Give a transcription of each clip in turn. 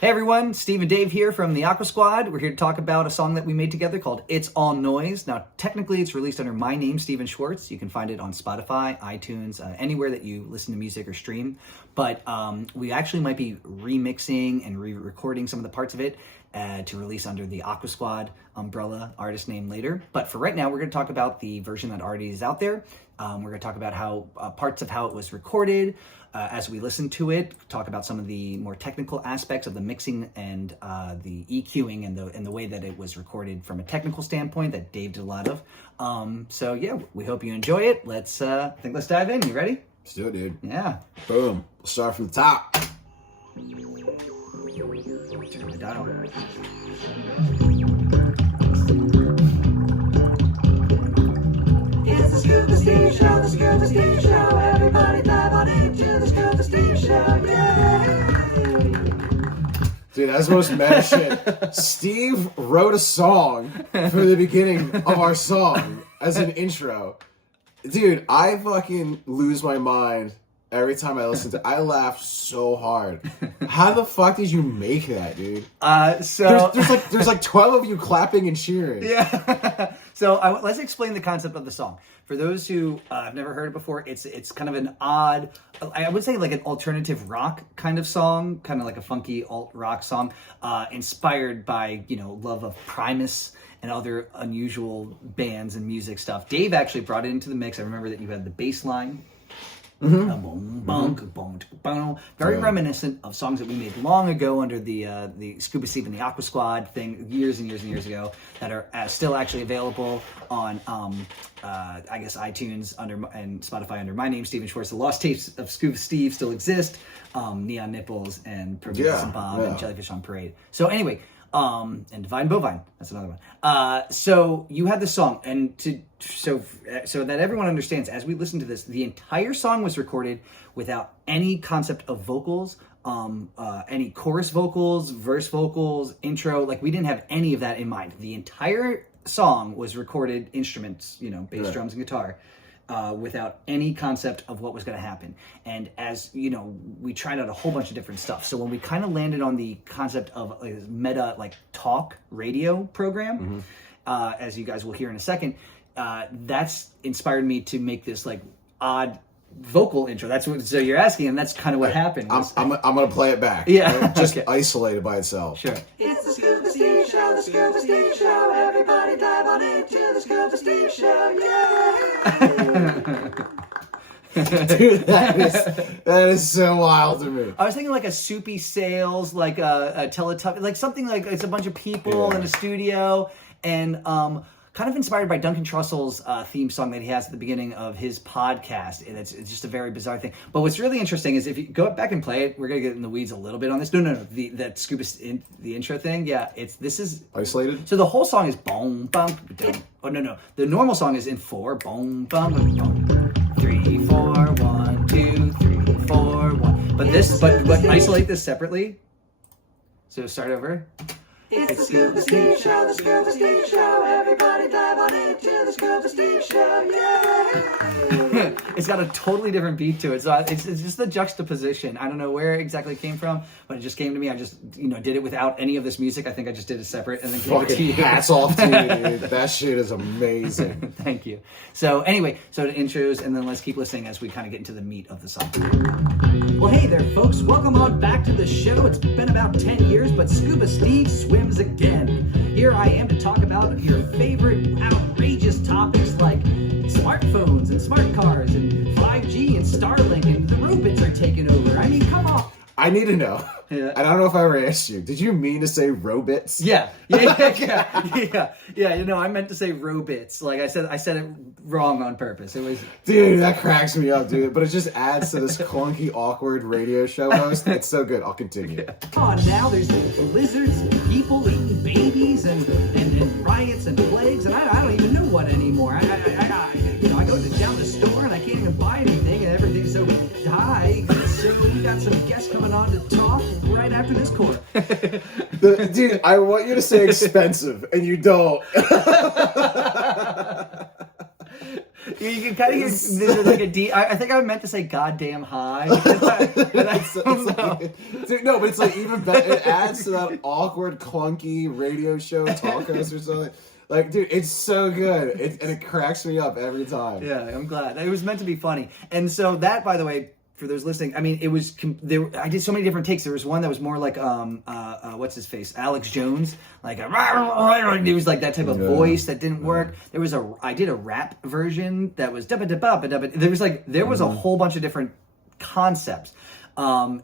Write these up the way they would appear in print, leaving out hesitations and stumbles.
Hey everyone, Steve and Dave here from the Aqua Squad. We're here to talk about a song that we made together called It's All Noise. Now, technically it's released under my name, Steven Schwartz. You can find it on Spotify, iTunes, anywhere that you listen to music or stream. But we actually might be remixing and re-recording some of the parts of it to release under the Aqua Squad umbrella artist name later. But for right now, we're going to talk about the version that already is out there. We're going to talk about how parts of how it was recorded as we listen to it, talk about some of the more technical aspects of the mixing and the EQing and the way that it was recorded from a technical standpoint that Dave did a lot of. So yeah, we hope you enjoy it. Let's dive in. You ready? Let's do it, dude. Yeah. Boom. We'll start from the top. Turn the dial. It's the Scuba Steve Show, the Scuba Steve Show. Everybody dive on into the Scuba Steve Show, yay! Dude, that's the most meta shit. Steve wrote a song for the beginning of our song as an intro. Dude, I fucking lose my mind every time I listen to it. I laugh so hard. How the fuck did you make that, dude? There's like 12 of you clapping and cheering. Yeah. So let's explain the concept of the song. For those who have never heard it before, it's kind of an odd, I would say like an alternative rock kind of song, kind of like a funky alt rock song, inspired by, love of Primus and other unusual bands and music stuff. Dave actually brought it into the mix. I remember that you had the bass line. Very reminiscent of songs that we made long ago under the Scuba Steve and the Aqua Squad thing years and years and years ago that are still actually available on I guess iTunes and Spotify under my name, Steven Schwartz. The Lost Tapes of Scuba Steve still exist. Neon Nipples and Presonus and Bob and Jellyfish on Parade. So anyway, and Divine Bovine, that's another one. So you had this song, and so that everyone understands, as we listen to this, the entire song was recorded without any concept of vocals, any chorus vocals, verse vocals, intro. Like, we didn't have any of that in mind. The entire song was recorded instruments, bass, drums, and guitar. Without any concept of what was going to happen. And as we tried out a whole bunch of different stuff. So when we kind of landed on the concept of a meta talk radio program, as you guys will hear in a second, that's inspired me to make this odd vocal intro. So you're asking, and that's kind of what happened. I'm gonna play it back. Yeah. Just isolated by itself. Sure. It's the Scuba Steve Show, the Scuba Steve Show. Everybody dive on into the Scuba Steve Show, yay! Dude, that is so wild to me. I was thinking like a Soupy Sales, like a Teletubby, like something like it's a bunch of people in a studio, and kind of inspired by Duncan Trussell's theme song that he has at the beginning of his podcast. And it's just a very bizarre thing. But what's really interesting is if you go back and play it, we're going to get in the weeds a little bit on this. No. That Scuba, the intro thing. Yeah, this is isolated. So the whole song is boom, bum, dum. Oh, no. The normal song is in 4, boom, bum, bum, 3, 4, 1, 2, 3, 4, 1. But isolate this separately. So start over. It's the Scuba Steve Show, the Scuba Steve Show. Everybody dive on into the Scuba Steve Show, yay! It's got a totally different beat to it. So it's just the juxtaposition. I don't know where it exactly came from, but it just came to me. I just, did it without any of this music. I think I just did it separate and then gave it to you. Hats off to you, dude. That shit is amazing. Thank you. So anyway, so the intros, and then let's keep listening as we kind of get into the meat of the song. Well, hey there, folks. Welcome on back to the show. It's been about 10 years, but Scuba Steve swims again. Here I am to talk about your favorite outrageous topics like smartphones and smart cars and 5G and Starlink, and the robots are taking over. I mean, come on. I need to know. Yeah. And I don't know if I ever asked you. Did you mean to say robots? Yeah. I meant to say robits. Like I said it wrong on purpose. It was. Dude, that cracks me up, dude. But it just adds to this clunky, awkward radio show host. It's so good. I'll continue. Yeah. Come on now, there's lizards and people eating babies and riots and plagues, and I don't even know what anymore. I go down the store and I can't even buy anything, and everything's so high. So we got some guests coming on to talk right after this chord. Dude, I want you to say expensive, and you don't. You can kind of hear there's like a D. I think I meant to say goddamn high. Dude, no, but it's like even better. It adds to that awkward, clunky radio show talk host or something. Like, dude, it's so good. And it cracks me up every time. Yeah, I'm glad. It was meant to be funny. And so that, by the way, for those listening, I mean, it was there. I did so many different takes. There was one that was more like what's his face, Alex Jones, like it was like that type of voice that didn't work. There was I did a rap version that was there was a whole bunch of different concepts, and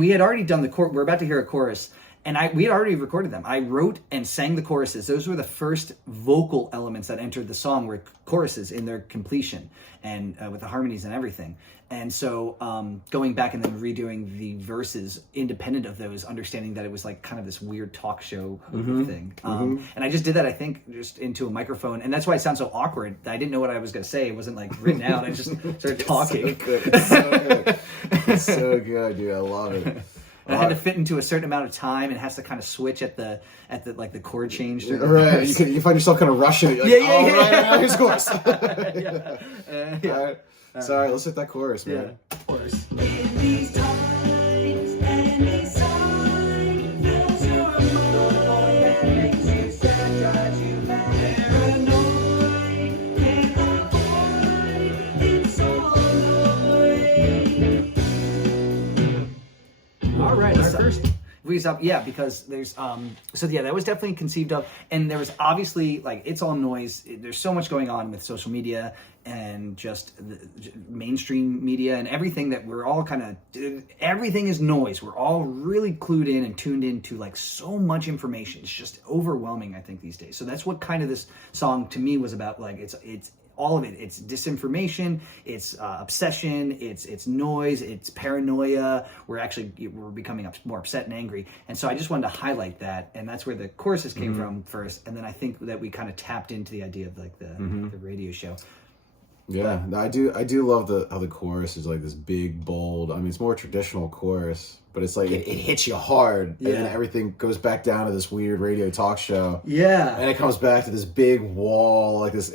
we had already done the chorus. We're about to hear a chorus. And we had already recorded them. I wrote and sang the choruses. Those were the first vocal elements that entered the song, were choruses in their completion, and with the harmonies and everything. And so going back and then redoing the verses independent of those, understanding that it was like kind of this weird talk show thing. And I just did that, I think, just into a microphone. And that's why it sounds so awkward. I didn't know what I was going to say. It wasn't like written out. I just started talking. It's so good. It's so good, dude. I love it. And I had to fit into a certain amount of time, and it has to kind of switch at the like the chord change. Right, you find yourself kind of rushing it. Like, right, here's the chorus. All right. So, all right, let's hit that chorus, man. Yeah, of course. In these times and these signs, fills your mind and makes you sad, drives you mad, paranoid, can't avoid, it's so annoying. All right, our first because there's that was definitely conceived of, and there was obviously like it's all noise. There's so much going on with social media and just the mainstream media and everything that we're all everything is noise. We're all really clued in and tuned into like so much information. It's just overwhelming, I think, these days. So that's what kind of this song to me was about. Like it's all of it. It's disinformation, it's obsession, it's noise, it's paranoia. We're becoming more upset and angry. And so I just wanted to highlight that, and that's where the choruses came from first. And then I think that we kind of tapped into the idea of like the radio show. Yeah, I do love how the chorus is like this big, bold. I mean, it's more traditional chorus, but it's like it hits you hard, and then everything goes back down to this weird radio talk show. Yeah, and it comes back to this big wall, like this.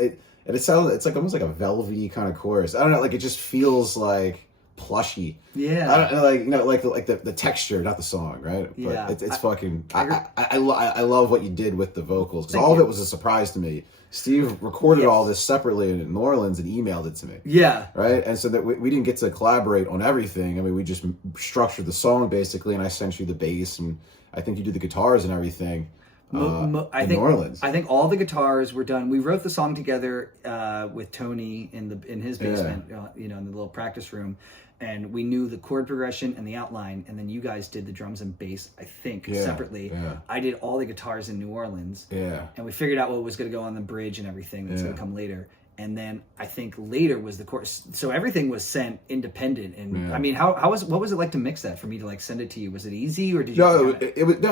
And it's like almost like a velvety kind of chorus. I don't know, like it just feels like plushy. Yeah, I don't know, like the texture, not the song, right? Yeah, but it's fucking. I love what you did with the vocals, because all of it was a surprise to me. Steve recorded all this separately in New Orleans and emailed it to me. Yeah, right. And so that we didn't get to collaborate on everything. I mean, we just structured the song basically, and I sent you the bass, and I think you did the guitars and everything. New Orleans. I think all the guitars were done. We wrote the song together with Tony in his basement, in the little practice room, and we knew the chord progression and the outline. And then you guys did the drums and bass, I think, separately. Yeah. I did all the guitars in New Orleans. Yeah. And we figured out what was going to go on the bridge and everything that's going to come later. And then I think later was the chorus. So everything was sent independent. And I mean, what was it like to mix that for me to like send it to you? Was it easy, or did you? No,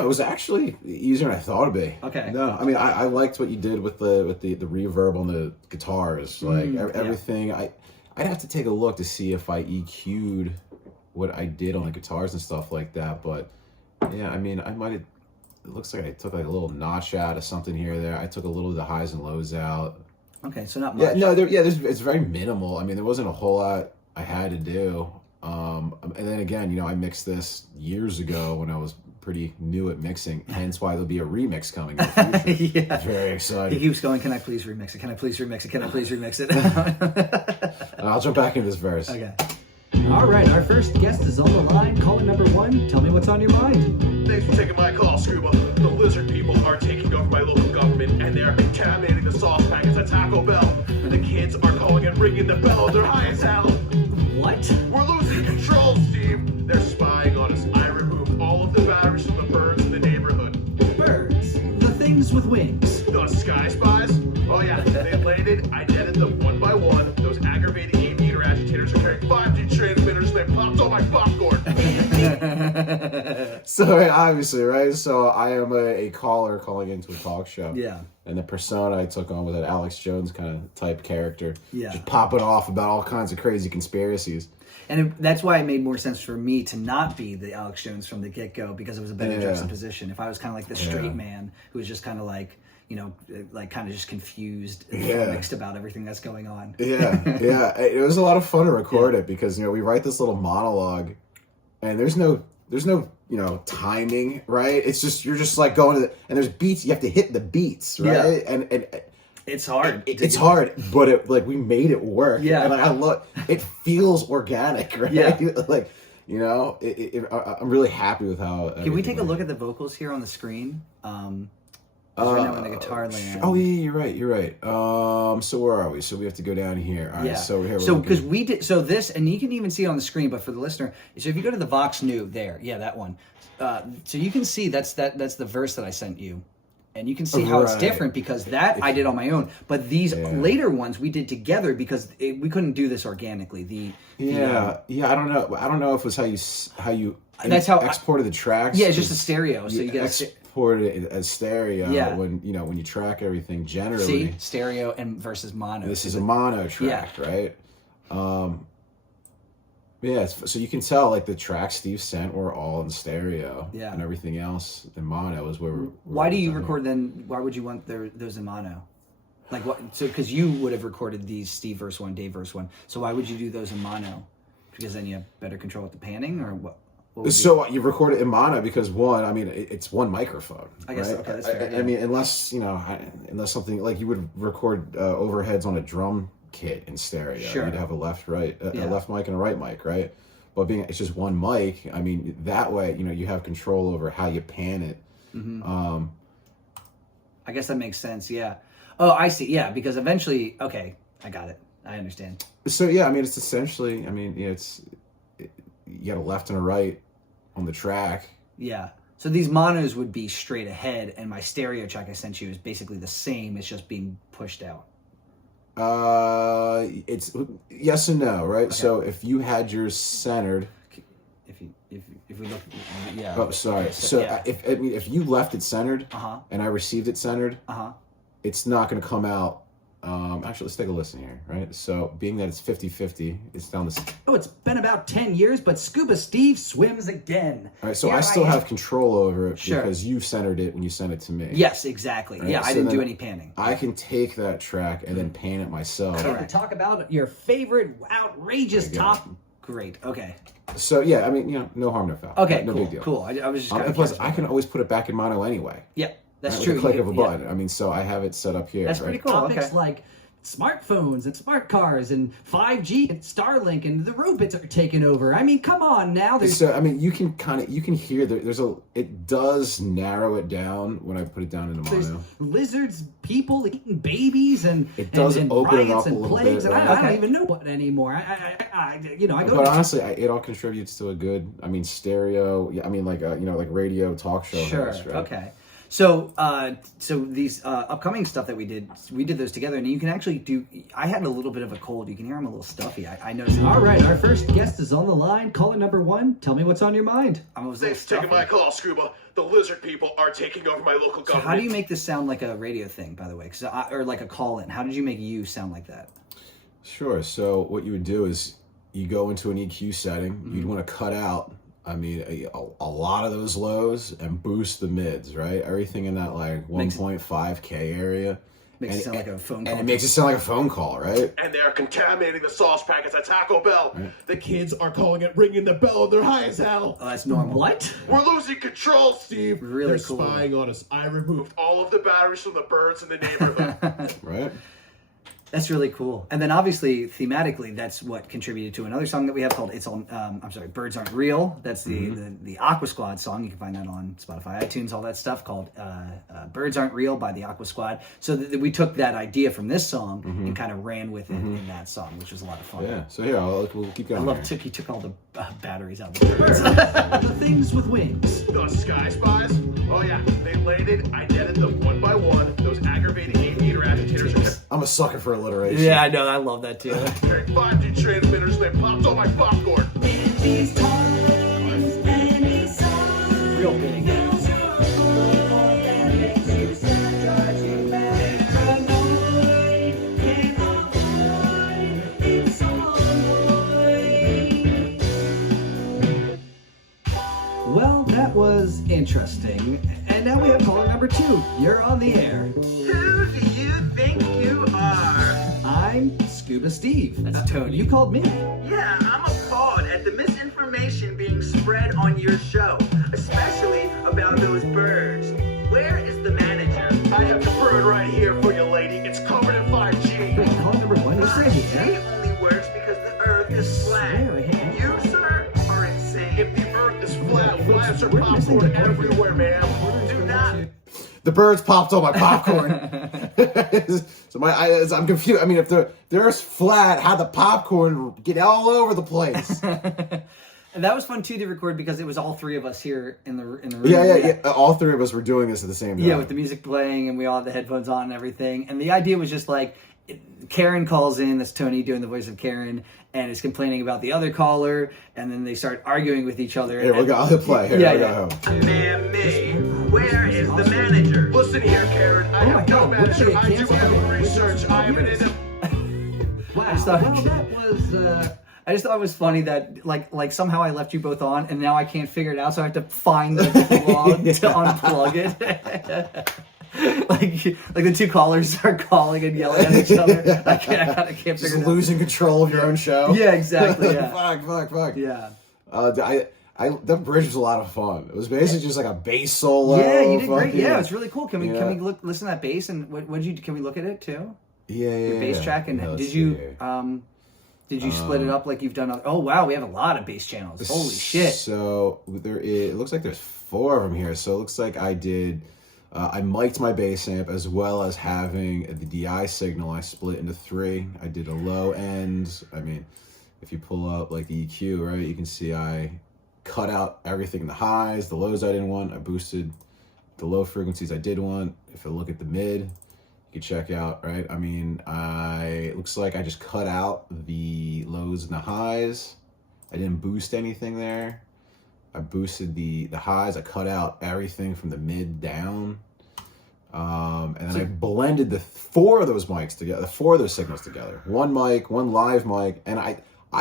it was actually easier than I thought it'd be. Okay. No, I mean, I liked what you did with the reverb on the guitars, like everything. I'd have to take a look to see if I EQ'd what I did on the guitars and stuff like that. But yeah, I mean, I might have. It looks like I took like a little notch out of something here or there. I took a little of the highs and lows out. Okay, so not much. Yeah, no, it's very minimal. I mean, there wasn't a whole lot I had to do. And then again, I mixed this years ago when I was pretty new at mixing, hence why there'll be a remix coming in the future. Yeah. Very excited. He keeps going, can I please remix it? Can I please remix it? Can I please remix it? I'll jump back into this verse. Okay. All right, our first guest is on the line. Caller number 1, tell me what's on your mind. Thanks for taking my call, Scuba. The lizard people are taking over my local government, and they're contaminating the sauce packets at Taco Bell. The kids are calling and ringing the bell. They're high as hell. What? We're losing control, Steve. They're spying on us. I removed all of the batteries from the birds in the neighborhood. Birds? The things with wings. The sky spies? Oh yeah, they landed. I netted them one by one. Those aggravating aviator agitators are carrying 5G transmitters. They popped all my popcorn. So obviously, right? So I am a caller calling into a talk show. Yeah. And the persona I took on was that Alex Jones kind of type character. Yeah. Just popping off about all kinds of crazy conspiracies. And that's why it made more sense for me to not be the Alex Jones from the get-go, because it was a better juxtaposition. If I was kind of like the straight man who was just kind of like, like kind of just confused and mixed about everything that's going on. Yeah. It was a lot of fun to record it because, we write this little monologue and there's no timing, right? It's just, you're just like going to and there's beats, you have to hit the beats, right? And it's hard. It's hard, but we made it work. Yeah. And I love, it feels organic, right? Yeah. Like, I'm really happy with how. Can we take a look at the vocals here on the screen? Right now in the guitar land. Oh yeah, you're right. So where are we? So we have to go down here. All right, so here. So because we did this, and you can even see it on the screen, but for the listener, so if you go to the Vox New there, that one. So you can see that's the verse that I sent you, and you can see how it's different because I did on my own, but these later ones we did together because we couldn't do this organically. I don't know. I don't know if it was how you that's how exported the tracks. Yeah, it's just a stereo, so you get exported it as stereo. When when you track everything generally. See, stereo and versus mono. This is a mono track, right? So you can tell like the tracks Steve sent were all in stereo, and everything else in mono is where. Why do you record then? Why would you want those in mono? Like what? So because you would have recorded these Steve verse 1, Dave verse 1. So why would you do those in mono? Because then you have better control with the panning, or what? So you record it in mono because it's one microphone. I guess right? Okay, that's fair. I mean, unless something like you would record overheads on a drum kit in stereo. Sure. You'd have a left mic and a right mic, right? But it's just one mic, I mean, that way, you have control over how you pan it. Mm-hmm. I guess that makes sense, yeah. Oh, I see, yeah, because eventually, okay, I got it. I understand. So, yeah, I mean, it's essentially, you got a left and a right on the track. Yeah. So these monos would be straight ahead, and my stereo track I sent you is basically the same. It's just being pushed out. It's yes and no, right? Okay. So if you had yours centered, if we look, Oh, sorry. Okay, so if you left it centered, and I received it centered, it's not going to come out. Actually, let's take a listen here, right? So, being that it's 50-50, it's down this. Oh, it's been about 10 years, but Scuba Steve swims again. All right, so I still have control over it because you centered it when you sent it to me. Yes, exactly. Right? Yeah, so I didn't do any panning. I can take that track and then pan it myself. Correct. To talk about your favorite outrageous top. Great. Okay. So yeah, I mean, no harm, no foul. Okay, no big deal. Cool. I was just. Plus, I can always put it back in mono anyway. Yeah. That's right, true. With a click of a button. I mean, so I have it set up here. That's pretty cool. Topics like smartphones and smart cars and 5G and Starlink and the robots are taking over. I mean, come on now. So I mean, you can hear it does narrow it down when I put it down into mono. There's lizards, people eating babies, and it does and open riots it up and a little plagues, bit. And I don't even know what anymore. I go. But honestly, it all contributes to a good. I mean, stereo. Yeah, I mean, like radio talk show. Sure. Host, right? Okay. So, so these upcoming stuff that we did those together, and you can actually do. I had a little bit of a cold. You can hear I'm a little stuffy. I noticed. All right, our first guest is on the line. Caller number 1. Tell me what's on your mind. I'm a little Thanks for stuffy. taking my call, Scuba. The lizard people are taking over my local government. So how do you make this sound like a radio thing, by the way? Or like a call-in? How did you make you sound like that? Sure. So what you would do is you go into an EQ setting. Mm-hmm. You'd want to cut out. I mean, a lot of those lows and boost the mids, right? Everything in that like 1.5K area. Makes it sound like a phone call. And it makes it sound like a phone call, right? And they're contaminating the sauce packets at Taco Bell. Right. The kids are calling it ringing the bell. They're high as hell. Oh, that's normal. What? We're losing control, Steve. Really They're cool. spying on us. I removed all of the batteries from the birds in the neighborhood. Right? That's really cool. And then obviously thematically, that's what contributed to another song that we have called Birds Aren't Real. That's the Aqua Squad song. You can find that on Spotify, iTunes, all that stuff, called Birds Aren't Real by the Aqua Squad. So we took that idea from this song and kind of ran with it in that song, which was a lot of fun. Yeah. So here, we'll keep going. I love he took all the batteries out of the birds. The things with wings. The Sky Spies? Oh yeah, they landed. I netted them one by one. Those aggravating aviator agitators are I'm a sucker for alliteration. Yeah, I know. I love that too. carrying 5G transmitters. They popped on my popcorn. Real big. was interesting. And now we have caller number 2. You're on the air. Who do you think you are? I'm Scuba Steve. That's Tony. You called me. Yeah, I'm appalled at the misinformation being spread on your show, especially about those birds. Where is the manager? I have the bird right here for you, lady. It's covered in 5G. Wait, caller number 1 is ready, 5G huh? only works because the Earth is flat. Swear, You, sir, are insane. If the earth is flat, flats are popcorn everywhere, ma'am. Do not. The birds popped on my popcorn. So I'm confused. I mean, if the Earth's flat, how the popcorn get all over the place? And that was fun too to record because it was all 3 of us here in the room. Yeah. All 3 of us were doing this at the same time. Yeah, with the music playing and we all had the headphones on and everything. And the idea was just like, Karen calls in, that's Tony doing the voice of Karen, and is complaining about the other caller, and then they start arguing with each other. Here, we got the play. Here, Yeah, we yeah. go. Man, me. Where is the manager? Listen here, Karen. I Oh my have no God, manager. what's I the do cancel? have research. I am an Wow, just thought- well, that was, I just thought it was funny that like somehow I left you both on, and now I can't figure it out, so I have to find the plug to unplug it. like the 2 callers are calling and yelling at each other. I can't figure Just it out. losing control of your own show. Yeah, exactly. Yeah. fuck. Yeah. The bridge was a lot of fun. It was basically just like a bass solo. Yeah, you did great. fucking- Yeah, it's really cool. Can we Yeah. listen to that bass and can we look at it too? Yeah. Your bass track, and Yeah, let's did see you here. did you split it up like you've done? Oh wow, we have a lot of bass channels. Holy shit! So it looks like there's 4 of them here. So it looks like I did. I mic'd my bass amp as well as having the DI signal. I split into 3. I did a low end. I mean, if you pull up like the EQ, right, you can see I cut out everything in the highs, the lows I didn't want. I boosted the low frequencies I did want. If I look at the mid, you can check out, right? I mean, it looks like I just cut out the lows and the highs. I didn't boost anything there. I boosted the highs. I cut out everything from the mid down. And then I blended the 4 of those mics together, the 4 of those signals together. 1 mic, 1 live mic, and I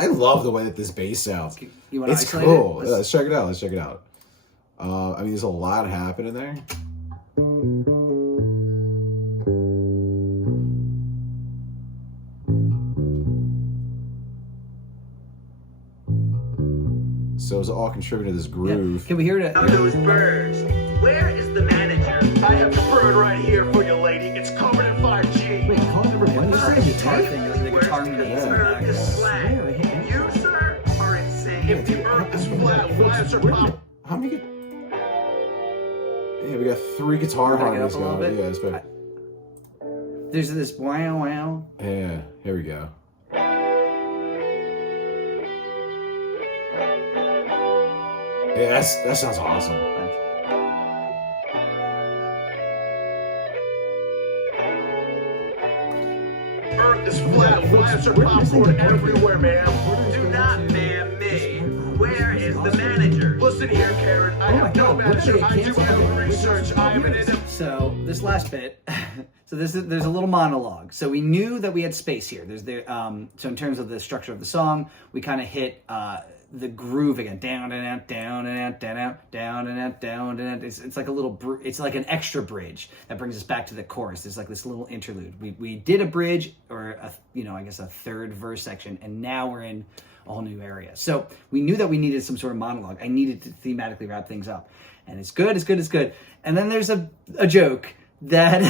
love the way that this bass sounds. You want to It's isolate cool. it? Yeah, let's check it out. I mean, there's a lot happening there. So it's all contributing to this groove. Can we hear it? About those birds. Where is the manager? I have the bird right here for you, lady. It's covered in 5G. wait, caller number 1 is ready. guitar thing, the guitar Because mix the in the Earth is background. flat. You, sir, are insane. If the earth is flat, flats are popcorn. How many? Yeah, we got 3 guitar Back it up harmonies a little going. bit. Yeah, it's better. There's this wow wow. Yeah, here we go. Yeah, that sounds awesome. Earth is flat, flats are popcorn everywhere, ma'am. Do not man me. Where is the manager? Listen here, Karen. I have no manager. I do have research. I am an So this last bit, so there's a little monologue. So we knew that we had space here. So in terms of the structure of the song, we kind of hit the groove again, down and out, down and out, down out, down and out, down and out. It's like a little, it's like an extra bridge that brings us back to the chorus. There's like this little interlude. We did a bridge or I guess a third verse section, and now we're in a whole new area. So we knew that we needed some sort of monologue. I needed to thematically wrap things up, and it's good. And then there's a joke that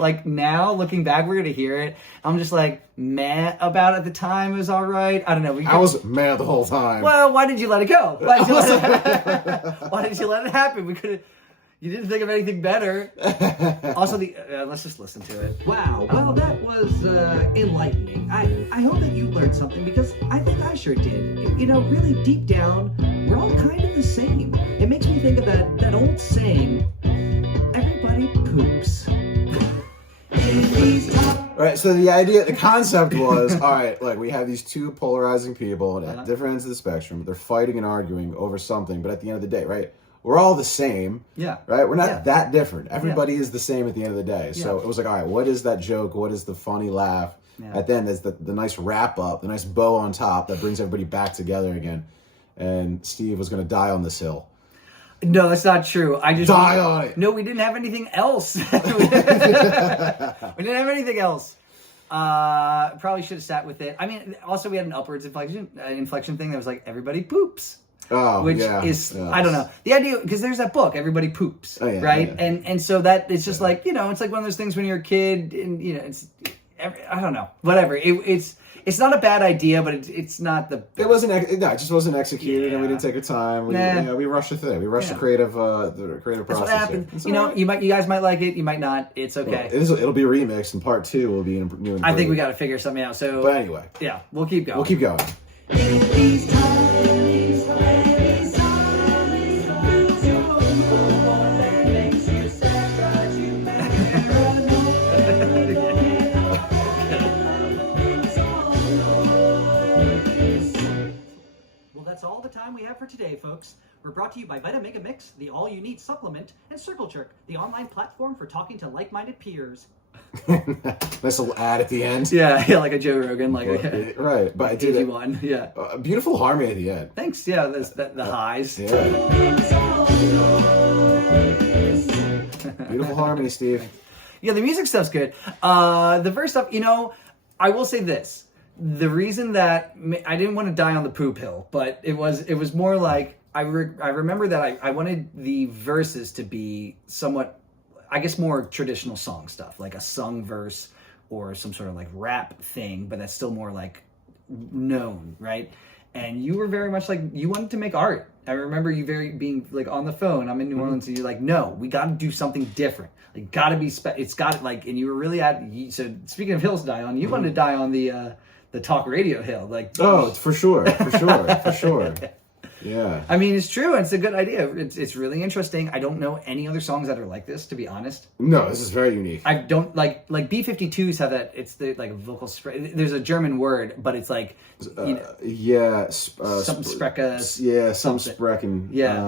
like now looking back, we're gonna hear it. I'm just like meh about it. At the time it was all right. I don't know. I was mad the whole time. Well, why did you let it go? Why did you let it happen? We could have. You didn't think of anything better. Also, let's just listen to it. Wow, well, that was enlightening. I hope that you learned something, because I think I sure did. You know, really deep down, we're all kind of the same. It makes me think of that old saying, everybody poops. All right, so the concept was, all right, like we have these 2 polarizing people at different ends of the spectrum. They're fighting and arguing over something, but at the end of the day, right, we're all the same. Yeah. Right? We're not that different. Everybody is the same at the end of the day. So Yeah. it was like, all right, what is that joke? What is the funny laugh? Yeah. At the end, there's the nice wrap up, the nice bow on top that brings everybody back together again. And Steve was going to die on this hill. No, that's not true. I just Die on it. No, we didn't have anything else. We didn't have anything else. Probably should have sat with it. I mean, also we had an upwards inflection thing that was like everybody poops. Oh, Which yeah, is yeah. I don't know, the idea, because there's that book, Everybody Poops, Oh, yeah, right? yeah. And so that it's just like, you know, it's like one of those things when you're a kid, and you know, I don't know, whatever. It's not a bad idea, but it's not the. It wasn't. No, it just wasn't executed, and we Yeah. didn't take our time. We, Nah. you know, we rushed the thing. We rushed Yeah. the creative That's process. what here. happens. It's You know, all right. you guys might like it, you might not. It's Well, okay. it'll be remixed, and part 2 will be new. And I think we improved. got to figure something out. So But anyway, yeah, we'll keep going. we'll keep going. Well, that's all the time we have for today, folks. We're brought to you by Vita Mega Mix, the all-you-need supplement, and Circle Jerk, the online platform for talking to like-minded peers. Nice little ad at the end. Yeah, like a Joe Rogan, like a Right, but I did easy it. one. Yeah. Beautiful harmony at the end. Thanks. Yeah, the highs. Yeah. Beautiful harmony, Steve. Yeah, the music stuff's good. The verse stuff, you know, I will say this. The reason that I didn't want to die on the poop hill, but it was more like I remember that I wanted the verses to be somewhat, I guess, more traditional song stuff, like a sung verse or some sort of like rap thing, but that's still more like known, right? And you were very much like, you wanted to make art. I remember you being like on the phone. I'm in New Orleans, and you're like, no, we got to do something different. Like, got to be it's got like, and you were really so speaking of hills to die on, you wanted to die on the talk radio hill, like. Oh, for sure. Yeah. I mean, it's true. And it's a good idea. It's really interesting. I don't know any other songs that are like this, to be honest. No, this is very unique. I don't like B-52s have that. It's the like vocal spread. There's a German word, but it's like Yeah. something Spreka. Yeah, some something. Sprechen. Yeah.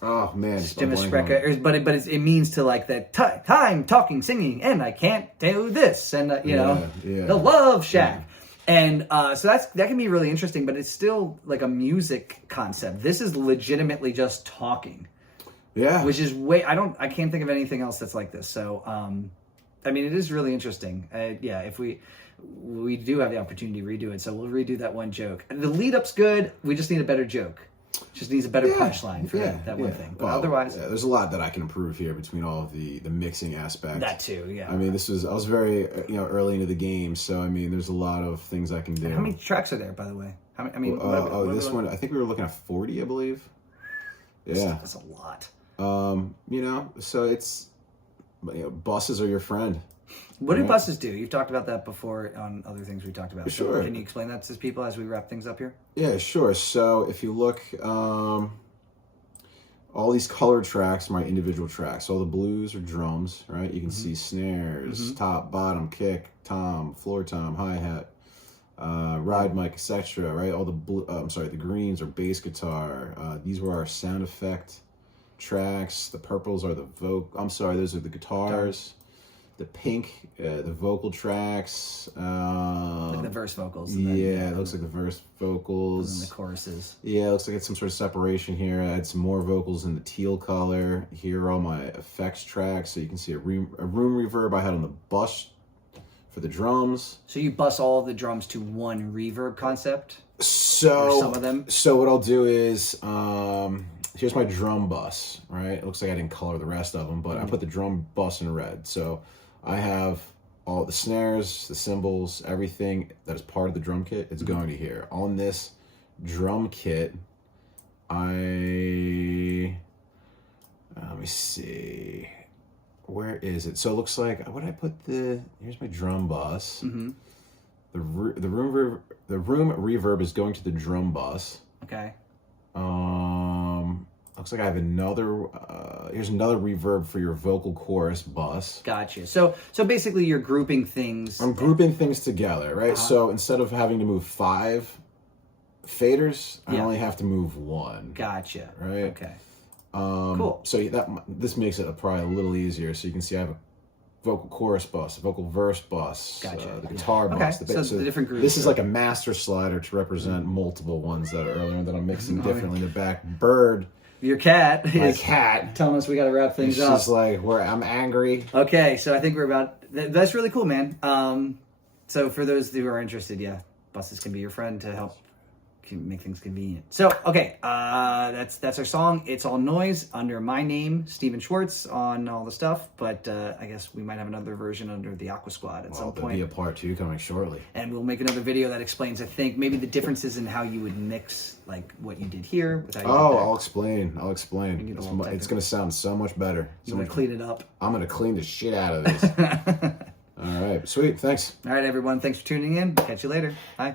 Oh man. Stimme I'm blanking on it. Spreka, but it means to like that time talking, singing, and I can't do this, and Yeah. the Love Shack. And so that can be really interesting, but it's still like a music concept. This is legitimately just talking. Yeah. Which is I can't think of anything else that's like this. So, I mean, it is really interesting. Yeah, if we do have the opportunity to redo it, so we'll redo that one joke. The lead up's good. We just need a better joke. Just needs a better punchline for that one thing. But Well, otherwise, there's a lot that I can improve here between all of the mixing aspects. that too. Yeah. I mean, I was very early into the game, so I mean, there's a lot of things I can do. How many tracks are there, by the way? This one, I think we were looking at 40, I believe. Yeah. That's a lot. So it's buses are your friend. What do Right. buses do? You've talked about that before on other things we talked about. So Sure. can you explain that to people as we wrap things up here? Yeah, sure. So if you look, all these colored tracks are my individual tracks. All the blues are drums, right? You can see snares, top, bottom, kick, tom, floor tom, hi-hat, ride mic, etc., right? All the the greens are bass guitar. These were our sound effect tracks. The purples are those are the guitars. The pink, the vocal tracks. Like the verse vocals. And Yeah, it looks like the verse vocals. And the choruses. Yeah, it looks like it's some sort of separation here. I had some more vocals in the teal color. Here are all my effects tracks. So you can see a room reverb I had on the bus for the drums. So you bus all of the drums to one reverb concept? So Or some of them? So what I'll do is, here's my drum bus, right? It looks like I didn't color the rest of them, but I put the drum bus in red. So I have all the snares, the cymbals, everything that is part of the drum kit. It's going to here. On this drum kit, let me see. Where is it? So it looks like, what did I put here's my drum bus. Mm-hmm. The room reverb is going to the drum bus. Okay. Looks like I have here's another reverb for your vocal chorus bus. Gotcha. So basically you're grouping things. I'm grouping things together, right? So instead of having to move 5 faders, I only have to move 1. Gotcha. Right? Okay. Cool. So this makes it probably a little easier. So you can see I have a vocal chorus bus, a vocal verse bus, Gotcha. the guitar bus. So the different groups. This is like a master slider to represent multiple ones that are earlier that I'm mixing differently in the back. Bird Your cat My is cat. telling us we got to wrap things It's up. just like where I'm angry. Okay, so I think we're about. That's really cool, man. So for those who are interested, yeah, buses can be your friend to help make things convenient. So okay, that's our song. It's all noise under my name, Steven Schwartz, on all the stuff. But I guess we might have another version under the Aqua Squad at some There'll be point, a part 2 coming shortly. and we'll make another video that explains. I think maybe the differences in how you would mix like what you did here with how you did there. I'll explain. get a It's, little it's gonna sound so much better. You want to clean it up. I'm gonna clean the shit out of this. All right, sweet. Thanks. All right, everyone. Thanks for tuning in. Catch you later. Bye.